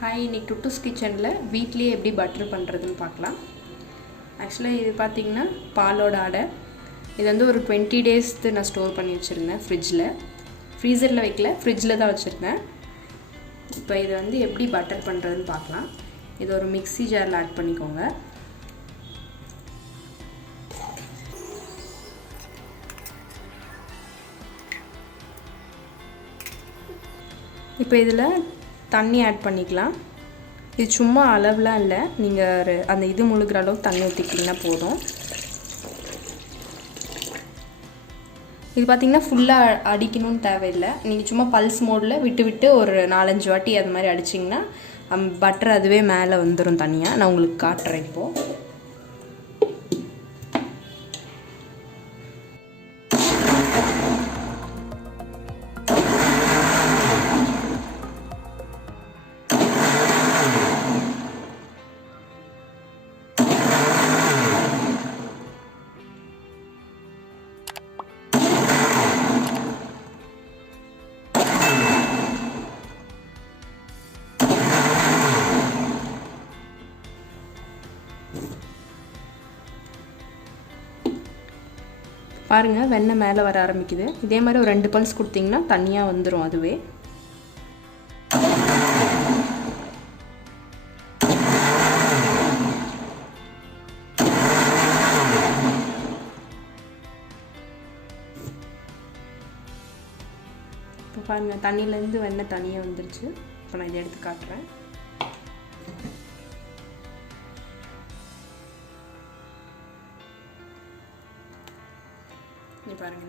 Hi, இன்னைக்கு டுட்டூஸ் கிச்சனில் வீட்லேயே எப்படி பட்டர் பண்ணுறதுன்னு பார்க்கலாம். ஆக்சுவலாக இது பார்த்திங்கன்னா பாலோட ஆடை. இது வந்து ஒரு 20 டேஸ்க்கு நான் ஸ்டோர் பண்ணி வச்சுருந்தேன் ஃப்ரீசரில் வைக்கல, ஃப்ரிட்ஜில் தான் வச்சுருந்தேன். இப்போ இதை வந்து எப்படி பட்டர் பண்ணுறதுன்னு பார்க்கலாம். இது ஒரு மிக்ஸி ஜாரில் ஆட் பண்ணிக்கோங்க. இப்போ இதில் தண்ணி ஆட் பண்ணிக்கலாம். இது சும்மா அளவுலாம் இல்லை, நீங்கள் அந்த இது முழுகிற அளவுக்கு தண்ணி ஊற்றிக்கிட்டிங்கன்னா போதும். இது பார்த்திங்கன்னா ஃபுல்லாக அடிக்கணும்னு தேவையில்லை. நீங்கள் சும்மா பல்ஸ் மோடில் விட்டு விட்டு ஒரு 4-5 வாட்டி அது மாதிரி அடிச்சிங்கன்னா பட்டர் அதுவே மேலே வந்துடும் தனியாக. நான் உங்களுக்கு காட்டுறேன் இப்போது. பாருங்கள், வெண்ணெய் மேலே வர ஆரம்பிக்குது. இதே மாதிரி ஒரு 2 பல்ஸ் கொடுத்தீங்கன்னா தனியாக வந்துடும் அதுவே. இப்போ பாருங்கள், தண்ணியிலேருந்து வெண்ணெய் தனியாக வந்துருச்சு. இப்போ நான் இதை எடுத்து காட்டுறேன். பாருங்க,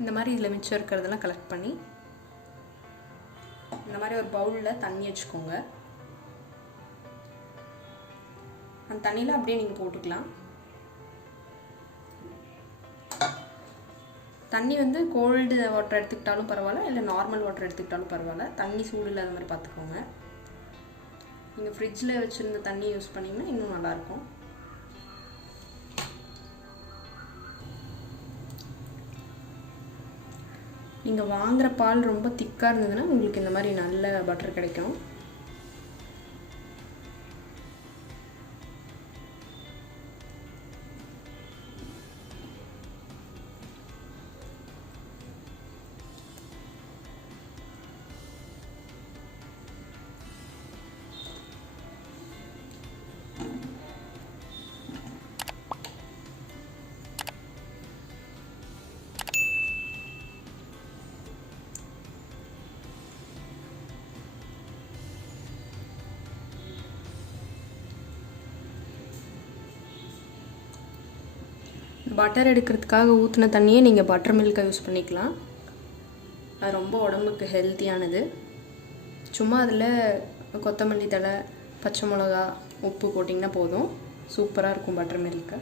இந்த மாதிரி இதில் மிச்சம் இருக்கிறதெல்லாம் கலெக்ட் பண்ணி இந்த மாதிரி ஒரு பவுலில் தண்ணி வச்சுக்கோங்க. அந்த தண்ணியில் அப்படியே நீங்கள் போட்டுக்கலாம். தண்ணி வந்து கோல்டு வாட்டர் எடுத்துக்கிட்டாலும் பரவாயில்ல, இல்லை நார்மல் வாட்டர் எடுத்துக்கிட்டாலும் பரவாயில்ல. தண்ணி சூடு இல்லாத மாதிரி பார்த்துக்கோங்க. நீங்கள் ஃப்ரிட்ஜில் வச்சுருந்த தண்ணி யூஸ் பண்ணிங்கன்னா இன்னும் நல்லாயிருக்கும். நீங்கள் வாங்குகிற பால் ரொம்ப திக்காக இருந்ததுன்னா உங்களுக்கு இந்த மாதிரி நல்ல பட்டர் கிடைக்கும். பட்டர் எடுக்கிறதுக்காக ஊற்றின தண்ணியே நீங்கள் பட்டர் மில்கை யூஸ் பண்ணிக்கலாம். அது ரொம்ப உடம்புக்கு ஹெல்த்தியானது. சும்மா அதில் கொத்தமல்லி தழை, பச்சை மிளகா, உப்பு போட்டிங்கன்னா போதும். சூப்பராக இருக்கும் பட்டர் மில்க்கு.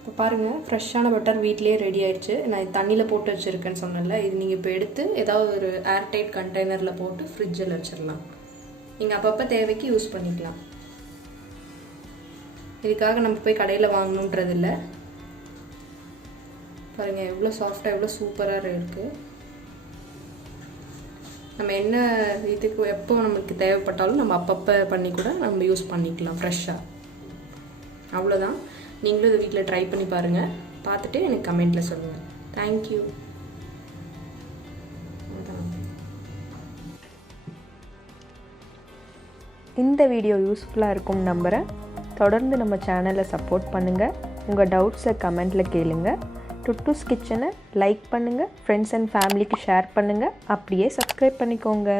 இப்போ பாருங்கள், ஃப்ரெஷ்ஷான பட்டர் வீட்டிலே ரெடி ஆயிடுச்சு. நான் இது தண்ணியில் போட்டு வச்சுருக்கேன்னு சொன்னேன்ல, இது நீங்கள் இப்போ எடுத்து ஏதாவது ஒரு ஏர்டைட் கண்டெய்னரில் போட்டு ஃப்ரிட்ஜில் வச்சிடலாம். நீங்கள் அப்பப்போ தேவைக்கு யூஸ் பண்ணிக்கலாம். இதுக்காக நம்ம போய் கடையில் வாங்கணுன்றது இல்லை. பாருங்கள், எவ்வளோ சாஃப்டாக, எவ்வளோ சூப்பராக இருக்குது. நம்ம என்ன இதுக்கு எப்போ நமக்கு தேவைப்பட்டாலும் நம்ம அப்பப்போ பண்ணி கூட நம்ம யூஸ் பண்ணிக்கலாம் ஃப்ரெஷ்ஷாக. அவ்வளோதான். நீங்களும் இதை வீட்டில் ட்ரை பண்ணி பாருங்கள். பார்த்துட்டு எனக்கு கமெண்ட்டில் சொல்லுங்கள். தேங்க்யூ. இந்த வீடியோ யூஸ்ஃபுல்லாக இருக்கும் நம்புகிறேன். தொடர்ந்து நம்ம சேனலை சப்போர்ட் பண்ணுங்கள். உங்கள் டவுட்ஸை கமெண்ட்டில் கேளுங்க. டுட்டூஸ் கிச்சனை லைக் பண்ணுங்கள், ஃப்ரெண்ட்ஸ் அண்ட் ஃபேமிலிக்கு ஷேர் பண்ணுங்கள். அப்படியே சப்ஸ்கிரைப் பண்ணிக்கோங்க.